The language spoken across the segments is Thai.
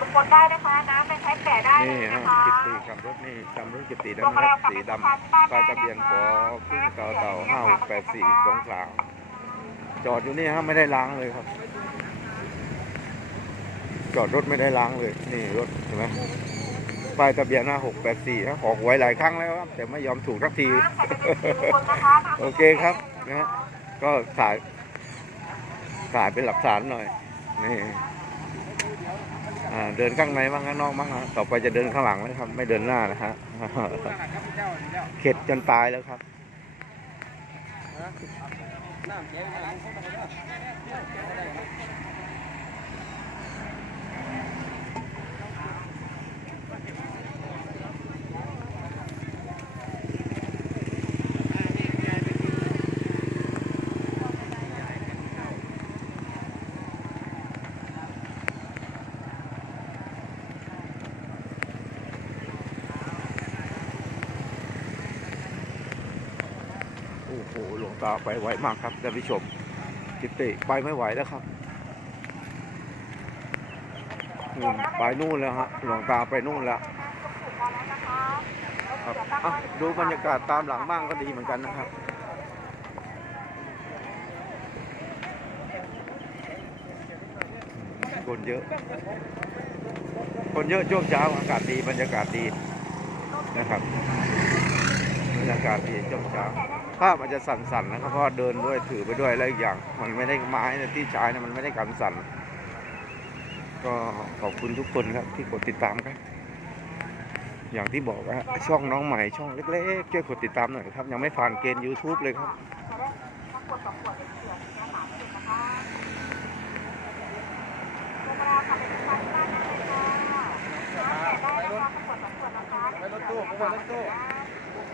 มงคลได้นะคะน้ำเป็นแพ็คแก่ได้เลนี่ยฮะนะคะกิตติขับรถนี่จำรถกิตติได้ไหมครับสีดำป้ายทะเบียนปอพึ่งเต่าเต่าห้าหกแปดสี่สงขลาจอดอยู่นี่ฮะไม่ได้ล้างเลยครับ จอดรถไม่ได้ล้างเลย นี่รถเห็นไหมป้ายทะเบียนห้าหกแปดสี่ออกหวยหลายครั้งแล้วครับ แต่ไม่ยอมถูกสักที น้ำใส่เป็นสีมงคลนะคะน้ำโอเคครับนะฮะก็ถ่ายถ่ายเป็นหลักฐานหน่อย นี่อ่า เดินข้างในบ้างข้างนอกบ้างฮะต่อไปจะเดินข้างหลังแล้วครับ ไม่เดินหน้านะฮะเข็ดจนตายแล้วครับ ลวงตาไปไวมากครับท่านผู้ชมกิติไปไม่ไหวแล้วครับไปนู่นแล้วฮะหลวงตาไปนู่นแล้วครับอะดูบรรยากาศตามหลังบ้างก็ดีเหมือนกันนะครับคนเยอะ คนเยอะช่วงเช้าอากาศดีบรรยากาศดีนะครับบรรยากาศดีช่วงเช้า ภาพมันจะสั่นๆนะครับเพราะเดินด้วยถือไปด้วยแล้วอีกอย่าง มันไม่ได้ไม้นะที่ใช้นะมันไม่ได้กันสั่น ก็ขอบคุณทุกคนครับที่กดติดตามครับ อย่างที่บอกว่าช่องน้องใหม่ช่องเล็กๆช่วยกดติดตามหน่อยครับ ยังไม่ผ่านเกณฑ์ YouTube เลยครับทั้งหมดสองขวดเป็นเสือเนี่ยสามสิบนะคะโรงแรมค่ะเป็นลูกค้าที่บ้านได้เลยค่ะน้ำแก่ได้นะคะทั้งหมดสองขวดนะคะ ไปรถตู้ไปรถตู้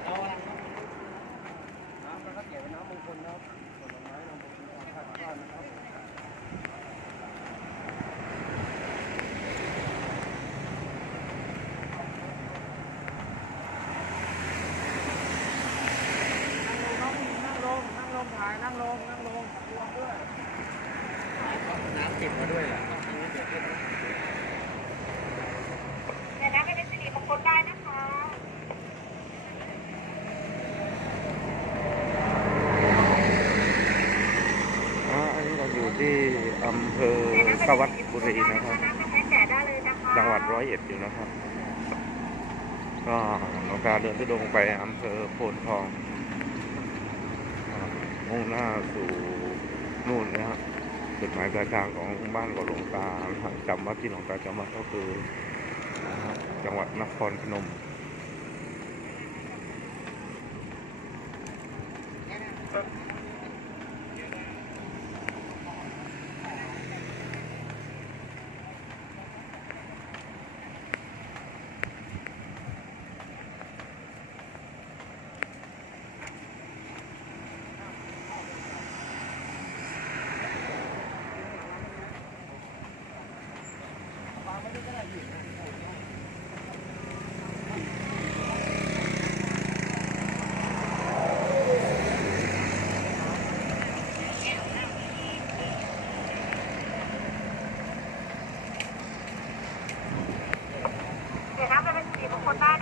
เอาน้ำนะครับเก็บไว้น้ำมงคลนะครับผลไม้น้ำมงคลของภาคใต้นะครับ นั่งลง นั่งลงถ่ายนั่งลง นั่งลงรวมด้วย น้ำติด มาด้วยเหรอเนี่ยน้ำเป็นสีมงคลได้นะคะอ่าอันนี้เราอยู่ที่อำเภอสวัสดิ์บุรีนะครับ จังหวัดร้อยเอ็ดอยู่นะครับ ก็หลวงตาเดินทุดงไปอำเภอโพนทองมุ่งหน้าสู่นู่นนะครับ จุดหมายปลายทางของบ้านของหลวงตาจำวัดที่หลวงตาจำวัดก็คือจังหวัดนครพนม คนได้